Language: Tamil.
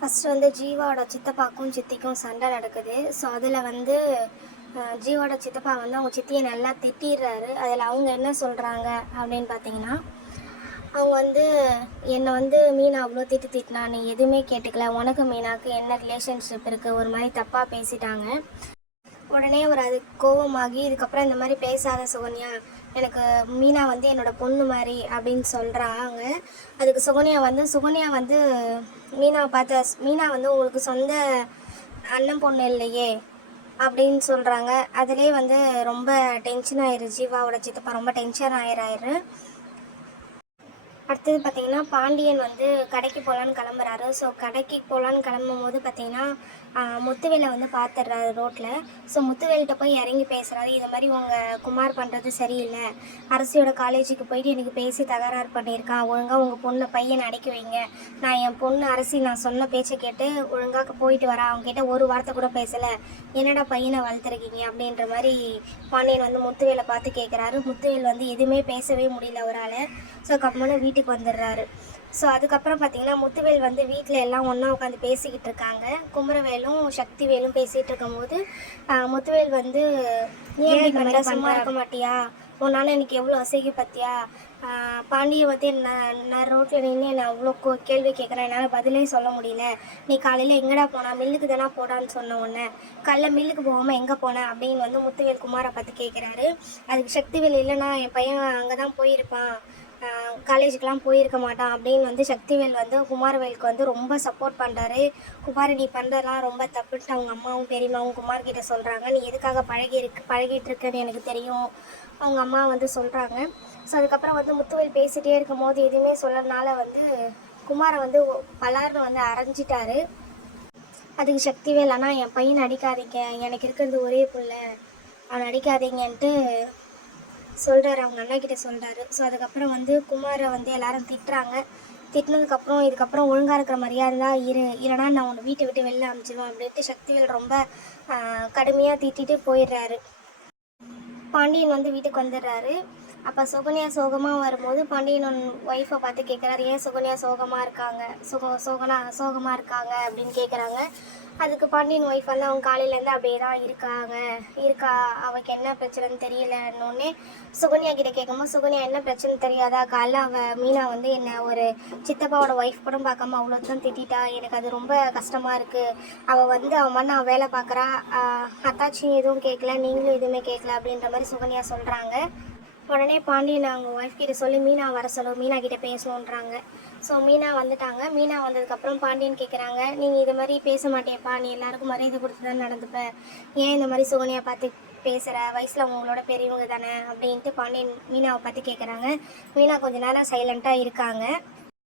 ஃபஸ்ட்டு வந்து ஜீவாவோட சித்தப்பாக்கும் சித்திக்கும் சண்டை நடக்குது. ஸோ அதில் வந்து ஜீவாவோட சித்தப்பா வந்து அவங்க சித்தியை நல்லா திட்டிடுறாரு. அதில் அவங்க என்ன சொல்கிறாங்க அப்படின்னு பார்த்தீங்கன்னா, அவங்க வந்து என்னை வந்து மீனா அவ்வளோ திட்டினா, நீ எதுவுமே கேட்டுக்கல, உனக்கு மீனாவுக்கு என்ன ரிலேஷன்ஷிப் இருக்குது, ஒரு மாதிரி தப்பாக பேசிட்டாங்க. உடனே அவர் அது கோவமாகி, இதுக்கப்புறம் இந்த மாதிரி பேசாத சுகன்யா, எனக்கு மீனா வந்து என்னோட பொண்ணு மாதிரி அப்படின்னு சொல்கிறாங்க. அதுக்கு சுகன்யா வந்து மீனாவை பார்த்து, மீனா வந்து உங்களுக்கு சொந்த அண்ணன் பொண்ணு இல்லையே அப்படின்னு சொல்கிறாங்க. அதிலே வந்து ரொம்ப டென்ஷன் ஆயிரு, ஜீவாவோட சித்தப்பா ரொம்ப டென்ஷன் ஆயிராரு. அடுத்தது பார்த்திங்கன்னா, பாண்டியன் வந்து கடைக்கு போகலான்னு கிளம்புறாரு. ஸோ கடைக்கு போகலான்னு கிளம்பும் போது பார்த்திங்கன்னா, முத்துவேலை வந்து பார்த்துடுறாரு ரோட்டில். ஸோ முத்துவேல்கிட்ட போய் இறங்கி பேசுகிறாரு. இது மாதிரி உங்கள் குமார் பண்ணுறது சரியில்லை, அரசியோட காலேஜுக்கு போயிட்டு எனக்கு பேசி தகராறு பண்ணியிருக்கான், ஒழுங்காக உங்கள் பொண்ணை பையனை அடக்கி வைங்க, நான் என் பொண்ணு அரசி நான் சொன்ன பேச்சை கேட்டு ஒழுங்காக போயிட்டு வரேன், அவங்ககிட்ட ஒரு வார்த்தை கூட பேசலை, என்னடா பையனை வளர்த்துருக்கீங்க அப்படின்ற மாதிரி பாண்டியன் வந்து முத்துவேலை பார்த்து கேட்குறாரு. முத்துவேல் வந்து எதுவுமே பேசவே முடியல அவரால். ஸோ கம்முன்னு வீட்டுக்கு வந்துடுறாரு. ஸோ அதுக்கப்புறம் பார்த்தீங்கன்னா, முத்துவேல் வந்து வீட்டில் எல்லாம் ஒன்றா உட்காந்து பேசிக்கிட்டு இருக்காங்க. குமரவேலும் சக்திவேலும் பேசிகிட்டு இருக்கும்போது முத்துவேல் வந்து, ஏன் இந்த மாதிரி சும்மா இருக்க மாட்டியா, உன்னால் எனக்கு எவ்வளோ அசைக்கு பார்த்தியா, பாண்டியை வந்து நான் ரோட்டில் நின்று என்னை அவ்வளோ கேள்வி கேட்குறேன், என்னால் பதிலே சொல்ல முடியல, நீ காலையில் எங்கடா போனா, மில்லுக்கு தானே போடான்னு சொன்ன உடனே காலைல மில்லுக்கு போகாமல் எங்கே போனேன் அப்படின்னு வந்து முத்துவேல் குமாரை பார்த்து கேட்குறாரு. அதுக்கு சக்திவேல், இல்லைனா என் பையன் அங்கே தான் போயிருப்பான், காலேஜுக்கெலாம் போயிருக்க மாட்டான் அப்படின்னு வந்து சக்திவேல் வந்து குமாரவேலுக்கு வந்து ரொம்ப சப்போர்ட் பண்ணுறாரு. குமார் நீ பண்ணுறதுலாம் ரொம்ப தப்புன்ட்டு அவங்க அம்மாவும் பெரியம்மாவும் குமார்கிட்ட சொல்கிறாங்க. நீ எதுக்காக பழகிட்டு இருக்குன்னு எனக்கு தெரியும், அவங்க அம்மா வந்து சொல்கிறாங்க. ஸோ அதுக்கப்புறம் வந்து முத்துவேல் பேசிகிட்டே இருக்கும் போது எதுவுமே சொல்லனால வந்து குமாரை வந்து பலார்னு வந்து அரைஞ்சிட்டாரு. அதுக்கு சக்திவேல், ஆனால் என் பையனை அடிக்காதீங்க, எனக்கு இருக்கிறது ஒரே பிள்ளை, அவனை அடிக்காதீங்கன்ட்டு சொல்கிறாரு, அவங்க அண்ணா கிட்டே சொல்கிறாரு. ஸோ அதுக்கப்புறம் வந்து குமாரை வந்து எல்லாரும் திட்டுறாங்க. திட்டினதுக்கப்புறம், இதுக்கப்புறம் ஒழுங்காக இருக்கிற மாதிரியா இருந்தால் இல்லைனா நான் உன்னை வீட்டை விட்டு வெளில அனுப்பிச்சிடுவேன் அப்படின்ட்டு சக்திவேல் ரொம்ப கடுமையாக திட்டிட்டு போயிடுறாரு. பாண்டியன் வந்து வீட்டுக்கு வந்துடுறாரு. அப்போ சுகன்யா சோகமாக வரும்போது பாண்டியன் ஒய்ஃபை பார்த்து கேட்குறாரு, ஏன் சுகன்யா சோகமாக இருக்காங்க, சோகமாக இருக்காங்க அப்படின்னு கேட்குறாங்க. அதுக்கு பாண்டியன் ஒய்ஃப் வந்து அவங்க காலையிலேருந்து அப்படியே தான் இருக்கா, அவளுக்கு என்ன பிரச்சனைன்னு தெரியலன்னொன்னே சுகன்யா கிட்டே கேட்கும்போது, சுகன்யா என்ன பிரச்சனை தெரியாதா, காலைல அவள் மீனா வந்து என்னை ஒரு சித்தப்பாவோட ஒய்ஃப் கூட பார்க்காம அவ்வளோ தான் திட்டா, எனக்கு அது ரொம்ப கஷ்டமாக இருக்குது, அவள் வந்து அவன் நான் வேலை பார்க்குறா, அத்தாச்சியும் எதுவும் கேட்கல, நீங்களும் எதுவுமே கேட்கல அப்படின்ற மாதிரி சுகன்யா சொல்கிறாங்க. உடனே பாண்டியன் அவங்க ஒய்ஃப் கிட்ட சொல்லி மீனா வர சொல்ல, மீனா கிட்டே பேசணுன்றாங்க. ஸோ மீனா வந்துட்டாங்க. மீனா வந்ததுக்கப்புறம் பாண்டியன் கேட்குறாங்க, நீங்கள் இது மாதிரி பேச மாட்டேப்பா, நீ எல்லாருக்கும் மரியாதை கொடுத்து தான் நடந்துப்ப, ஏன் இந்த மாதிரி சுகன்யா பார்த்து பேசுகிற, வயசில் உங்களோட பெரியவங்க தானே அப்படின்ட்டு பாண்டியன் மீனாவை பார்த்து கேட்குறாங்க. மீனா கொஞ்ச நேரம் சைலண்ட்டாக இருக்காங்க.